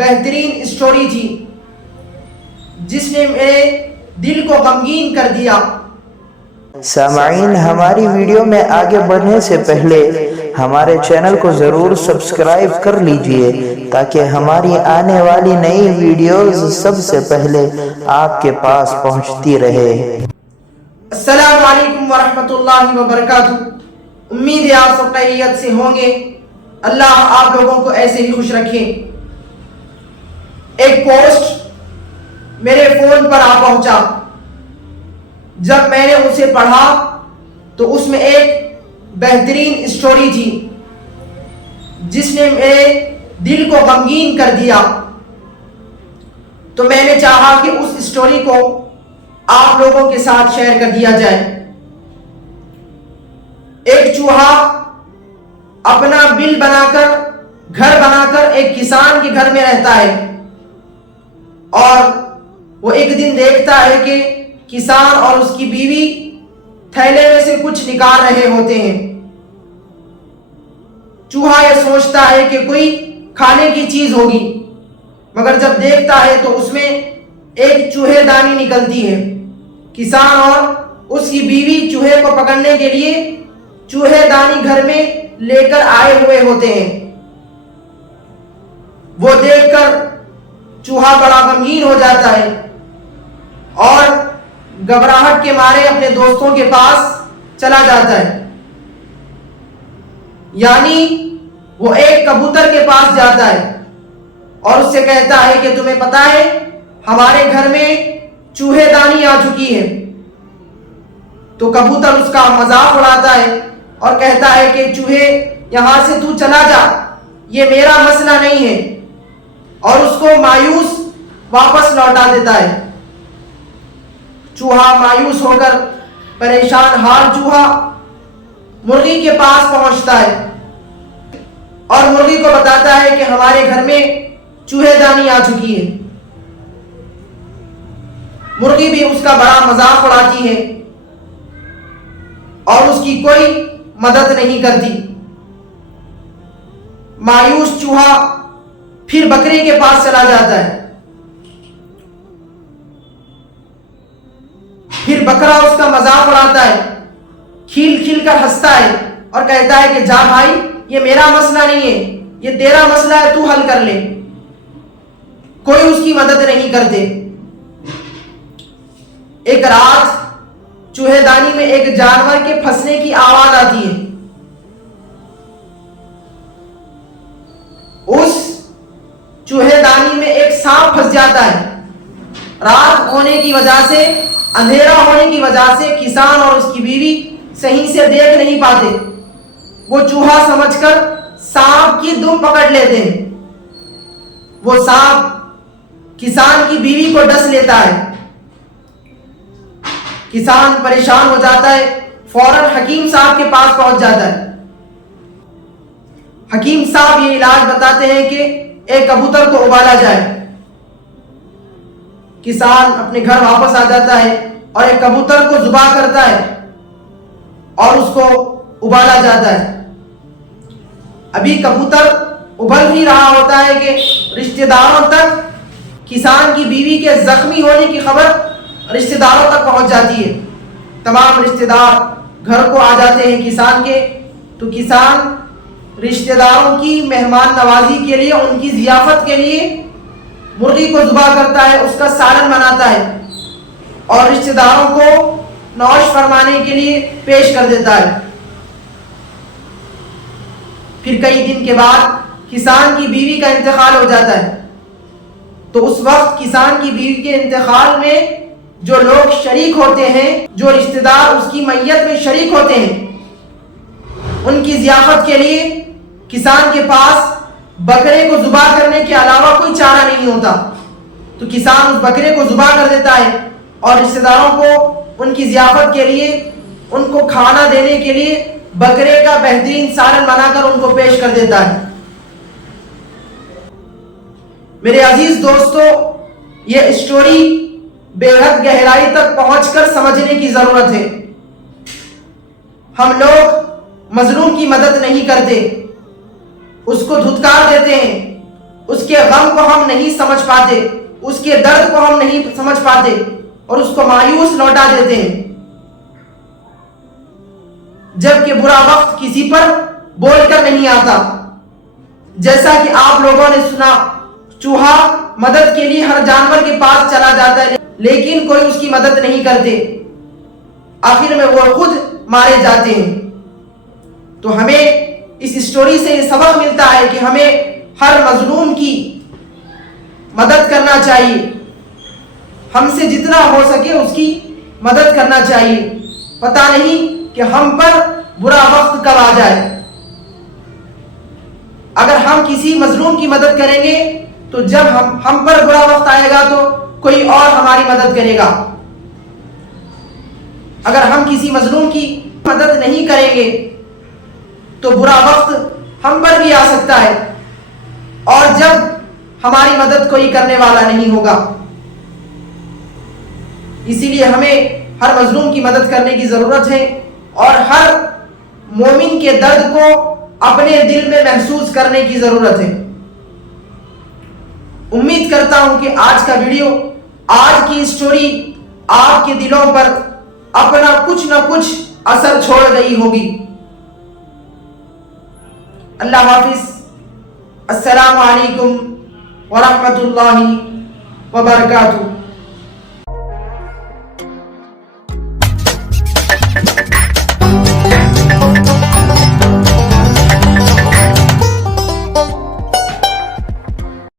بہترین اسٹوری تھی جس نے میرے دل کو غمگین کر دیا۔ سامعین، ہماری ویڈیو میں آگے بڑھنے سے پہلے ہمارے چینل کو ضرور سبسکرائب کر لیجئے تاکہ ہماری آنے والی نئی ویڈیوز سب سے پہلے آپ کے پاس پہنچتی رہے۔ السلام علیکم ورحمۃ اللہ وبرکاتہ۔ امید ہے آپ سب خیریت سے ہوں گے۔ اللہ آپ لوگوں کو ایسے ہی خوش رکھے۔ ایک پوسٹ میرے فون پر آ پہنچا۔ جب میں نے اسے پڑھا تو اس میں ایک بہترین اسٹوری تھی جس نے میرے دل کو غمگین کر دیا۔ تو میں نے چاہا کہ اس اسٹوری کو آپ لوگوں کے ساتھ شیئر کر دیا جائے۔ ایک چوہا اپنا بل بنا کر، گھر بنا کر ایک کسان کے گھر میں رہتا ہے، اور وہ ایک دن دیکھتا ہے کہ کسان اور اس کی بیوی تھیلے میں سے کچھ نکال رہے ہوتے ہیں۔ چوہا یہ سوچتا ہے کہ کوئی کھانے کی چیز ہوگی، مگر جب دیکھتا ہے تو اس میں ایک چوہے دانی نکلتی ہے۔ کسان اور اس کی بیوی چوہے کو پکڑنے کے لیے چوہے دانی گھر میں لے کر آئے ہوئے ہوتے ہیں۔ وہ دیکھ کر چوہا بڑا غمگین ہو جاتا ہے اور گھبراہٹ کے مارے اپنے دوستوں کے پاس چلا جاتا ہے، یعنی وہ ایک کبوتر کے پاس جاتا ہے اور اس سے کہتا ہے کہ تمہیں پتا ہے ہمارے گھر میں چوہے دانی آ چکی ہے۔ تو کبوتر اس کا مذاق اڑاتا ہے اور کہتا ہے کہ چوہے یہاں سے تو چلا جا، یہ میرا مسئلہ نہیں ہے، اور اس کو مایوس واپس لوٹا دیتا ہے۔ چوہا مایوس ہو کر پریشان حال چوہا مرغی کے پاس پہنچتا ہے اور مرغی کو بتاتا ہے کہ ہمارے گھر میں چوہے دانی آ چکی ہے۔ مرغی بھی اس کا بڑا مذاق اڑاتی ہے اور اس کی کوئی مدد نہیں کرتی۔ مایوس چوہا پھر بکری کے پاس چلا جاتا ہے۔ پھر بکرا اس کا مذاق اڑاتا ہے، کھیل کھیل کر ہنستا ہے اور کہتا ہے کہ جا بھائی، یہ میرا مسئلہ نہیں ہے، یہ تیرا مسئلہ ہے، تو حل کر لے۔ کوئی اس کی مدد نہیں کرتے۔ ایک رات چوہے دانی میں ایک جانور کے پھنسنے کی آواز آتی ہے۔ اس چوہے دانی میں ایک سانپ پھنس جاتا ہے۔ رات ہونے کی وجہ سے، اندھیرا ہونے کی وجہ سے کسان اور اس کی بیوی صحیح سے دیکھ نہیں پاتے۔ وہ چوہا سمجھ کر سانپ کی دم پکڑ لیتے ہیں۔ وہ سانپ کسان کی بیوی کو ڈس لیتا ہے۔ کسان پریشان ہو جاتا ہے، فوراً حکیم صاحب کے پاس پہنچ جاتا ہے۔ حکیم صاحب یہ علاج بتاتے ہیں کہ ایک کبوتر کو ابالا جائے۔ کسان اپنے گھر واپس آ جاتا ہے اور ایک کبوتر کو ذبح کرتا ہے اور اس کو ابالا جاتا ہے۔ ابھی کبوتر ابل ہی رہا ہوتا ہے کہ رشتہ داروں تک کسان کی بیوی کے زخمی ہونے کی خبر رشتہ داروں تک پہنچ جاتی ہے۔ تمام رشتہ دار گھر کو آ جاتے ہیں کسان کے۔ تو کسان رشتہ داروں کی مہمان نوازی کے لیے، ان کی ضیافت کے لیے مرغی کو ذبح کرتا ہے، اس کا سالن بناتا ہے اور رشتہ داروں کو نوش فرمانے کے لیے پیش کر دیتا ہے۔ پھر کئی دن کے بعد کسان کی بیوی کا انتقال ہو جاتا ہے۔ تو اس وقت کسان کی بیوی کے انتقال میں جو لوگ شریک ہوتے ہیں، جو رشتہ دار اس کی میت میں شریک ہوتے ہیں، ان کی ضیافت کے لیے کسان کے پاس بکرے کو ذبح کرنے کے علاوہ کوئی چارہ نہیں ہوتا۔ تو کسان اس بکرے کو ذبح کر دیتا ہے اور رشتہ داروں کو ان کی ضیافت کے لیے، ان کو کھانا دینے کے لیے بکرے کا بہترین سالن بنا کر ان کو پیش کر دیتا ہے۔ میرے عزیز دوستو، یہ اسٹوری بے حد گہرائی تک پہنچ کر سمجھنے کی ضرورت ہے۔ ہم لوگ مظلوم کی مدد نہیں کرتے، اس کو دھتکار دیتے ہیں، اس کے غم کو ہم نہیں سمجھ پاتے، اس کے درد کو ہم نہیں سمجھ پاتے اور اس کو مایوس لوٹا دیتے ہیں، جبکہ برا وقت کسی پر بول کر نہیں آتا۔ جیسا کہ آپ لوگوں نے سنا، چوہا مدد کے لیے ہر جانور کے پاس چلا جاتا ہے لیکن کوئی اس کی مدد نہیں کرتے، آخر میں وہ خود مارے جاتے ہیں۔ تو ہمیں اس اسٹوری سے یہ سبق ملتا ہے کہ ہمیں ہر مظلوم کی مدد کرنا چاہیے، ہم سے جتنا ہو سکے اس کی مدد کرنا چاہیے۔ پتہ نہیں کہ ہم پر برا وقت کب آ جائے۔ اگر ہم کسی مظلوم کی مدد کریں گے تو جب ہم پر برا وقت آئے گا تو کوئی اور ہماری مدد کرے گا۔ اگر ہم کسی مظلوم کی مدد نہیں کریں گے تو برا وقت ہم پر بھی آ سکتا ہے، اور جب ہماری مدد کوئی کرنے والا نہیں ہوگا۔ اسی لیے ہمیں ہر مظلوم کی مدد کرنے کی ضرورت ہے اور ہر مومن کے درد کو اپنے دل میں محسوس کرنے کی ضرورت ہے۔ امید کرتا ہوں کہ آج کا ویڈیو، آج کی اسٹوری آپ کے دلوں پر اپنا کچھ نہ کچھ اثر چھوڑ گئی ہوگی۔ اللہ حافظ۔ السلام علیکم ورحمۃ اللہ وبرکاتہ۔